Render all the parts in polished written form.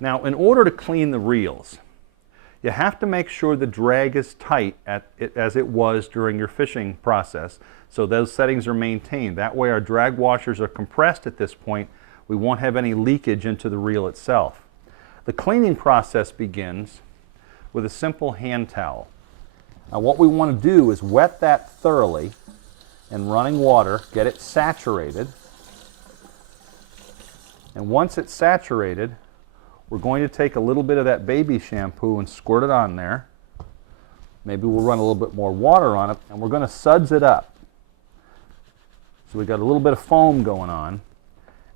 Now, in order to clean the reels, you have to make sure the drag is tight as it was during your fishing process, so those settings are maintained. That way our drag washers are compressed at this point. We won't have any leakage into the reel itself. The cleaning process begins with a simple hand towel. Now what we want to do is wet that thoroughly in running water, get it saturated, and once it's saturated, we're going to take a little bit of that baby shampoo and squirt it on there. Maybe we'll run a little bit more water on it, and we're going to suds it up. So we've got a little bit of foam going on,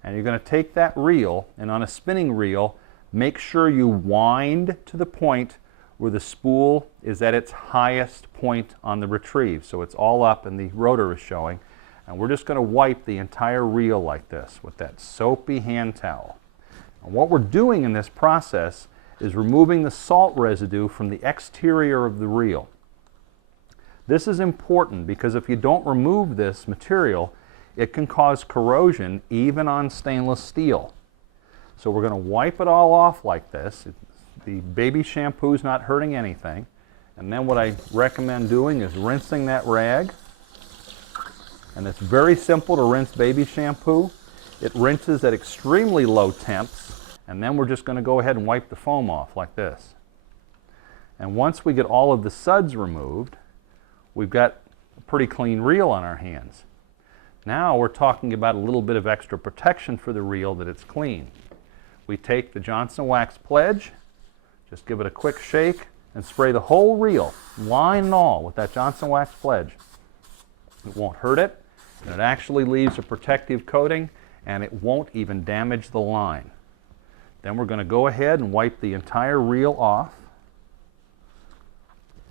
and you're going to take that reel, and on a spinning reel, make sure you wind to the point where the spool is at its highest point on the retrieve. So it's all up and the rotor is showing. And we're just going to wipe the entire reel like this with that soapy hand towel. And what we're doing in this process is removing the salt residue from the exterior of the reel. This is important because if you don't remove this material, it can cause corrosion even on stainless steel. So we're going to wipe it all off like this. The baby shampoo is not hurting anything. And then what I recommend doing is rinsing that rag. And it's very simple to rinse baby shampoo. It rinses at extremely low temps. And then we're just going to go ahead and wipe the foam off like this. And once we get all of the suds removed, we've got a pretty clean reel on our hands. Now we're talking about a little bit of extra protection for the reel that it's clean. We take the Johnson Wax Pledge, just give it a quick shake, and spray the whole reel, line and all, with that Johnson Wax Pledge. It won't hurt it, and it actually leaves a protective coating, and it won't even damage the line. Then we're going to go ahead and wipe the entire reel off,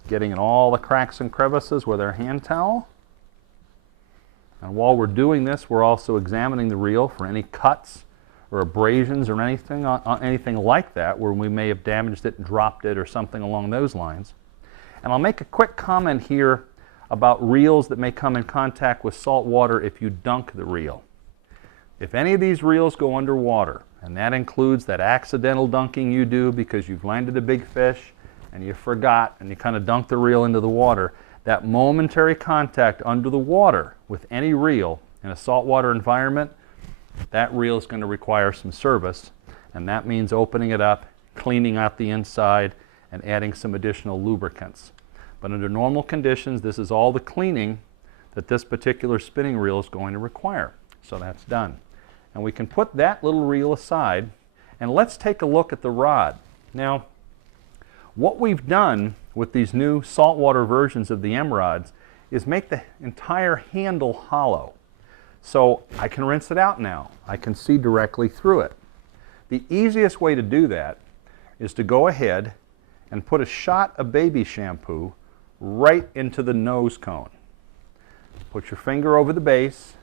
getting in all the cracks and crevices with our hand towel. And while we're doing this, we're also examining the reel for any cuts or abrasions or anything like that where we may have damaged it and dropped it or something along those lines. And I'll make a quick comment here about reels that may come in contact with salt water if you dunk the reel. If any of these reels go underwater, and that includes that accidental dunking you do because you've landed a big fish and you forgot and you kind of dunked the reel into the water, that momentary contact under the water with any reel in a saltwater environment, that reel is going to require some service, and that means opening it up, cleaning out the inside, and adding some additional lubricants. But under normal conditions, this is all the cleaning that this particular spinning reel is going to require. So that's done. And we can put that little reel aside, and let's take a look at the rod. Now, what we've done with these new saltwater versions of the Emmrods is make the entire handle hollow. So I can rinse it out now. I can see directly through it. The easiest way to do that is to go ahead and put a shot of baby shampoo right into the nose cone. Put your finger over the base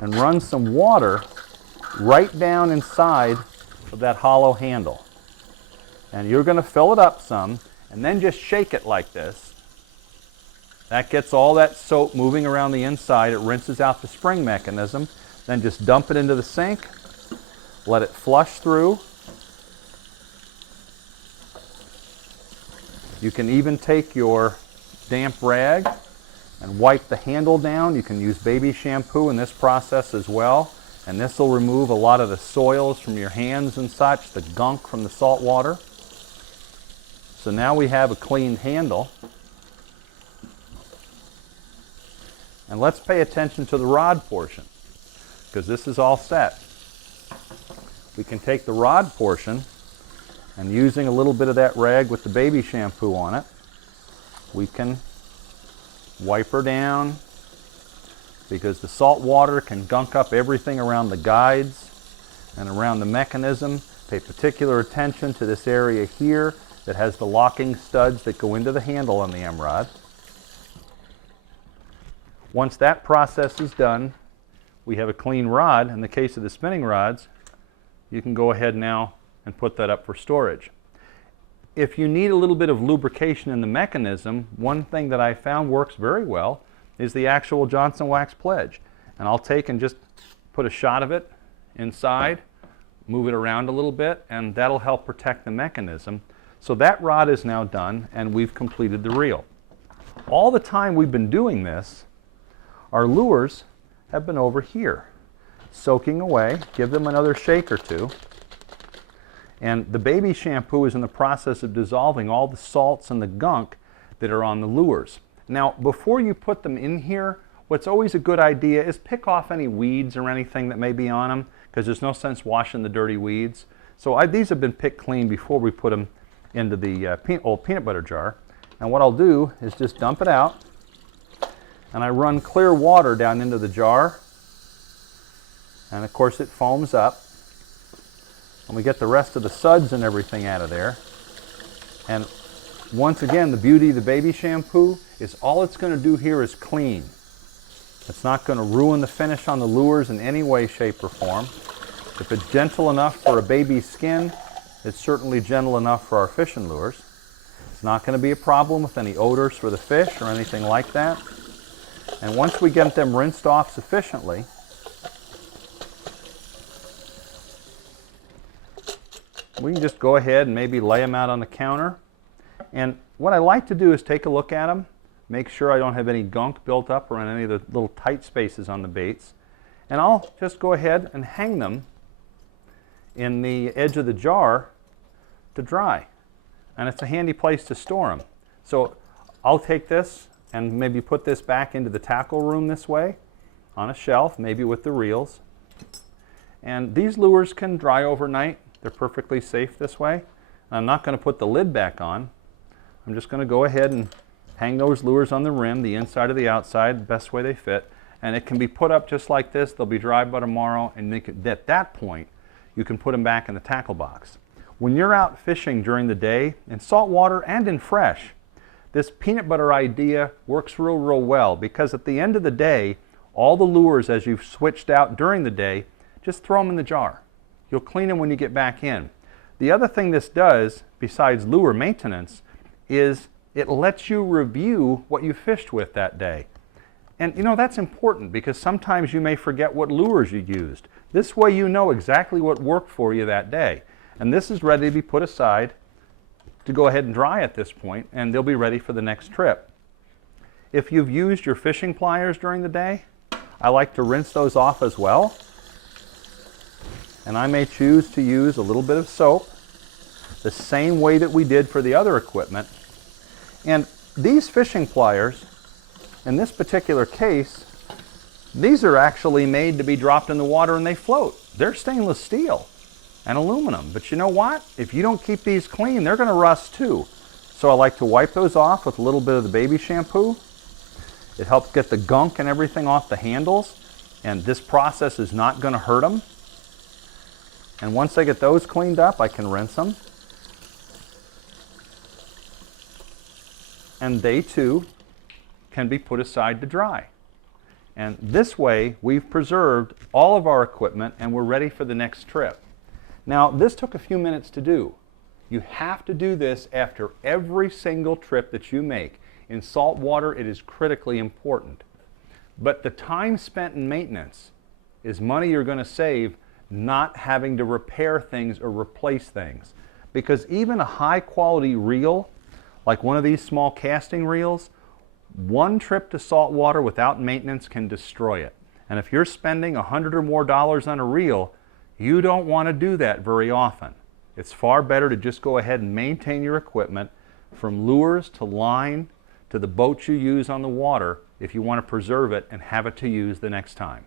and run some water right down inside of that hollow handle. And you're going to fill it up some and then just shake it like this. That gets all that soap moving around the inside. It rinses out the spring mechanism. Then just dump it into the sink. Let it flush through. You can even take your damp rag and wipe the handle down. You can use baby shampoo in this process as well. And this will remove a lot of the soils from your hands and such, the gunk from the salt water. So now we have a clean handle. And let's pay attention to the rod portion, because this is all set. We can take the rod portion, and using a little bit of that rag with the baby shampoo on it, we can wipe her down, because the salt water can gunk up everything around the guides and around the mechanism. Pay particular attention to this area here that has the locking studs that go into the handle on the Emmrod. Once that process is done, we have a clean rod. In the case of the spinning rods, you can go ahead now and put that up for storage. If you need a little bit of lubrication in the mechanism, one thing that I found works very well is the actual Johnson Wax Pledge. And I'll take and just put a shot of it inside, move it around a little bit, and that'll help protect the mechanism. So that rod is now done, and we've completed the reel. All the time we've been doing this, our lures have been over here, soaking away. Give them another shake or two. And the baby shampoo is in the process of dissolving all the salts and the gunk that are on the lures. Now, before you put them in here, what's always a good idea is pick off any weeds or anything that may be on them, because there's no sense washing the dirty weeds. So these have been picked clean before we put them into the old peanut butter jar. And what I'll do is just dump it out, and I run clear water down into the jar, and of course it foams up. And we get the rest of the suds and everything out of there. And once again, the beauty of the baby shampoo is all it's going to do here is clean. It's not going to ruin the finish on the lures in any way, shape, or form. If it's gentle enough for a baby's skin, it's certainly gentle enough for our fishing lures. It's not going to be a problem with any odors for the fish or anything like that. And once we get them rinsed off sufficiently, we can just go ahead and maybe lay them out on the counter. And what I like to do is take a look at them, make sure I don't have any gunk built up around any of the little tight spaces on the baits. And I'll just go ahead and hang them in the edge of the jar to dry. And it's a handy place to store them. So I'll take this and maybe put this back into the tackle room this way on a shelf, maybe with the reels. And these lures can dry overnight. They're perfectly safe this way. I'm not going to put the lid back on. I'm just going to go ahead and hang those lures on the rim, the inside or the outside, the best way they fit. And it can be put up just like this. They'll be dry by tomorrow, and at that point, you can put them back in the tackle box. When you're out fishing during the day, in saltwater and in fresh, this peanut butter idea works real well, because at the end of the day, all the lures as you've switched out during the day, just throw them in the jar. You'll clean them when you get back in. The other thing this does, besides lure maintenance, is it lets you review what you fished with that day. And you know, that's important, because sometimes you may forget what lures you used. This way you know exactly what worked for you that day. And this is ready to be put aside to go ahead and dry at this point, and they'll be ready for the next trip. If you've used your fishing pliers during the day, I like to rinse those off as well. And I may choose to use a little bit of soap, the same way that we did for the other equipment. And these fishing pliers, in this particular case, these are actually made to be dropped in the water and they float. They're stainless steel and aluminum. But you know what? If you don't keep these clean, they're going to rust too. So I like to wipe those off with a little bit of the baby shampoo. It helps get the gunk and everything off the handles, and this process is not going to hurt them. And once I get those cleaned up, I can rinse them. And they too can be put aside to dry. And this way, we've preserved all of our equipment and we're ready for the next trip. Now, this took a few minutes to do. You have to do this after every single trip that you make. In salt water, it is critically important. But the time spent in maintenance is money you're going to save not having to repair things or replace things. Because even a high quality reel, like one of these small casting reels, one trip to salt water without maintenance can destroy it. And if you're spending $100 or more on a reel, you don't want to do that very often. It's far better to just go ahead and maintain your equipment, from lures to line to the boat you use on the water, if you want to preserve it and have it to use the next time.